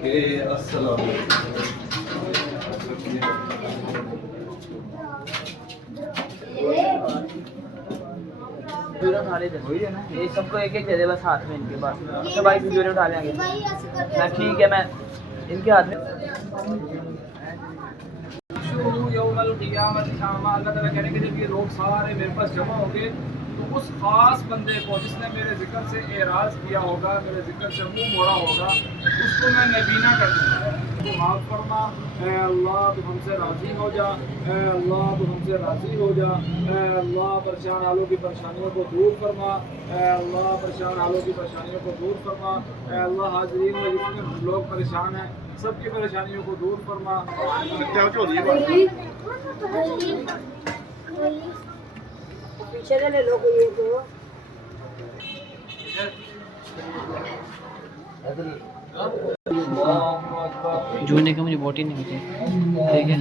के अस्सलाम वीडियो उठा लेते वही है ना, ये सबको एक एक दे दे बस हाथ में इनके पास। तो भाई वीडियो उठा लेंगे मैं, ठीक है मैं इनके हाथ में। यौमल क़ियामत शामा, अल्लाह ताला कहने के जब ये लोग सारे मेरे पास जमा होंगे तो उस खास बंदे को जिसने मेरे जिक्र से एराज किया होगा, मेरे जिक्र से मुंह मोड़ा होगा, उसको मैं नबीना कर दूँगा। तो माफ़ फरमा ऐ अल्लाह, तू हमसे राज़ी हो जा, ऐ अल्लाह तू हमसे राज़ी हो जा, ऐ अल्लाह परेशान हालों की परेशानियों को दूर फरमा, ऐ अल्लाह परेशान हालों की परेशानियों को दूर फरमा, ऐ अल्लाह हाज़रीन में जितने लोग परेशान हैं सबकी परेशानियों को दूर फरमा। पीछे ले लो ये तो जूने का मुझे बोटी नहीं होती, ठीक है।